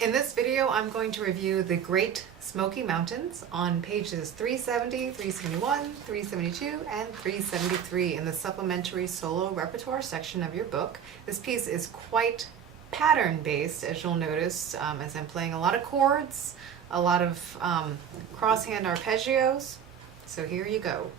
In this video, I'm going to review the Great Smoky Mountains on pages 370, 371, 372, and 373 in the supplementary solo repertoire section of your book. This piece is quite pattern-based, as you'll notice, as I'm playing a lot of chords, a lot of crosshand arpeggios. So here you go.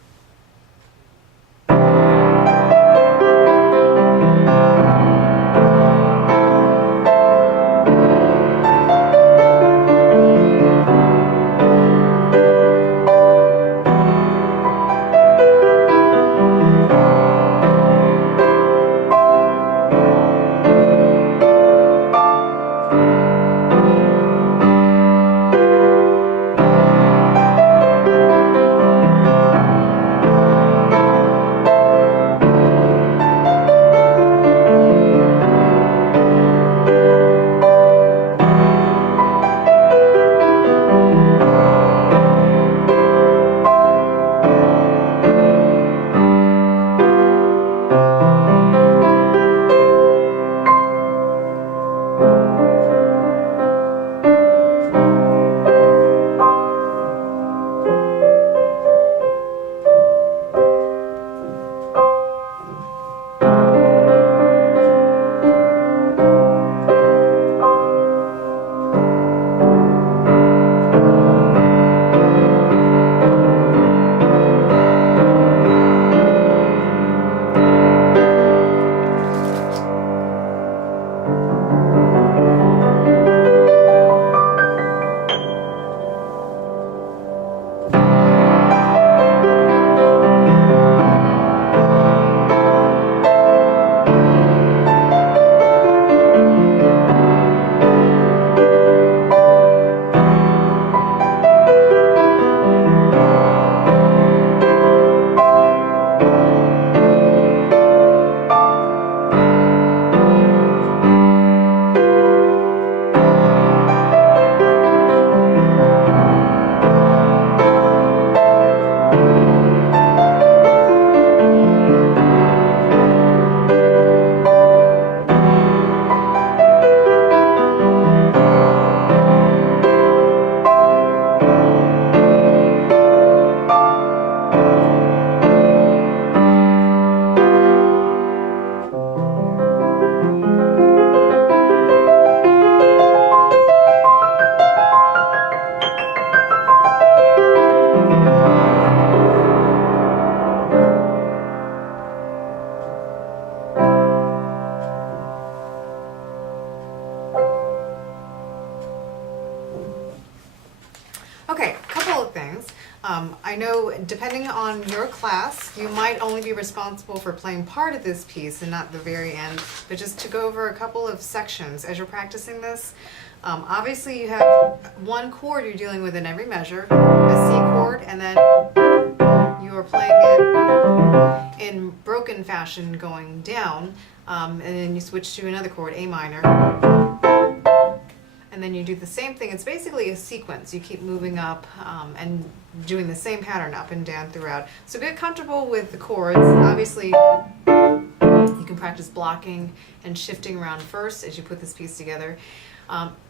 Okay, a couple of things. I know depending on your class, you might only be responsible for playing part of this piece and not the very end, but just to go over a couple of sections as you're practicing this. Obviously you have one chord you're dealing with in every measure, a C chord, and then you are playing it in broken fashion going down, and then you switch to another chord, A minor. And then you do the same thing. It's basically a sequence. You keep moving up and doing the same pattern up and down throughout. So get comfortable with the chords. Obviously, you can practice blocking and shifting around first as you put this piece together.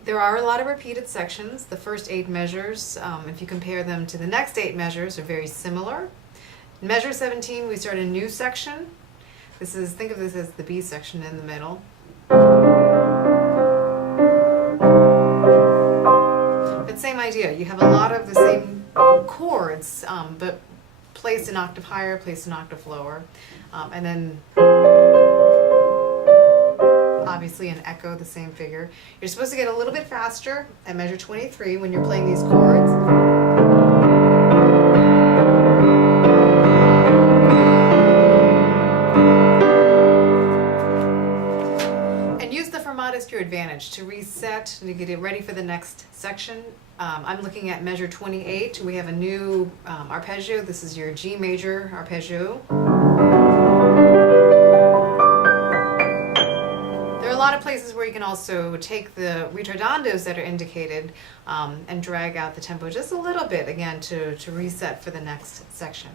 There are a lot of repeated sections. The first 8 measures, if you compare them to the next 8 measures, are very similar. In measure 17, we start a new section. Think of this as the B section in the middle. Same idea. You have a lot of the same chords, but placed an octave higher, placed an octave lower, and then obviously an echo, the same figure. You're supposed to get a little bit faster at measure 23 when you're playing these chords. And use the fermatas to your advantage to reset, to get it ready for the next section. I'm looking at measure 28. We have a new arpeggio. This is your G major arpeggio. There are a lot of places where you can also take the ritordandos that are indicated and drag out the tempo just a little bit, again, to reset for the next section.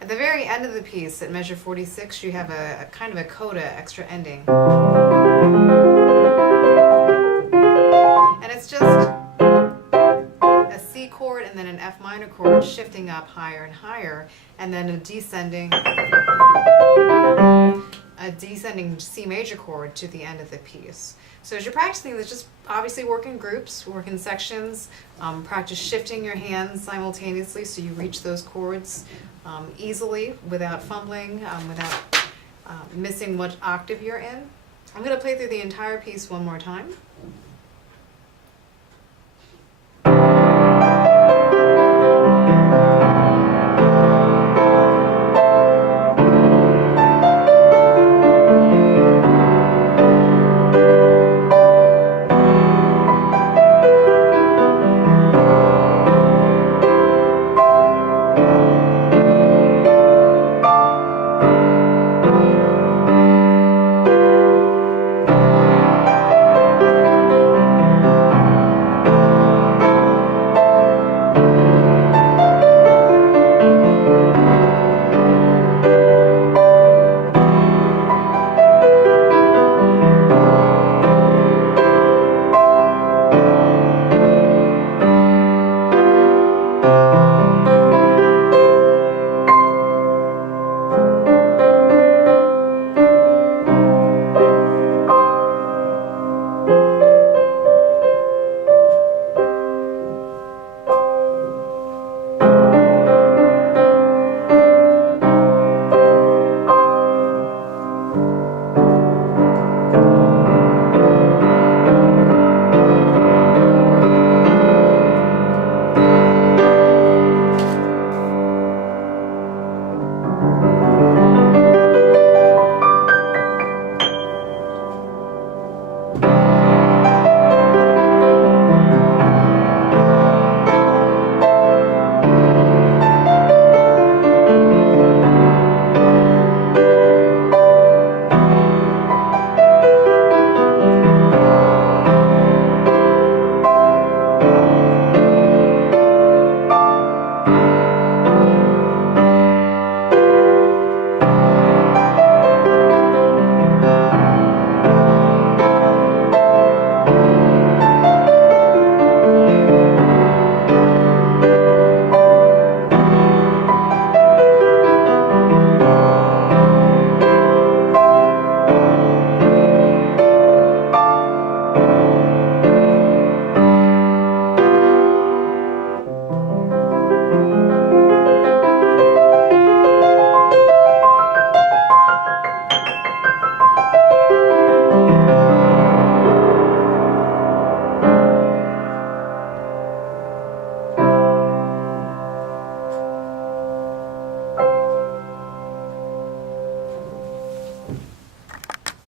At the very end of the piece, at measure 46, you have a kind of a coda extra ending. And it's just chord shifting up higher and higher, and then a descending C major chord to the end of the piece. So as you're practicing this, just obviously work in groups, work in sections, practice shifting your hands simultaneously so you reach those chords easily without fumbling, without missing what octave you're in. I'm going to play through the entire piece one more time.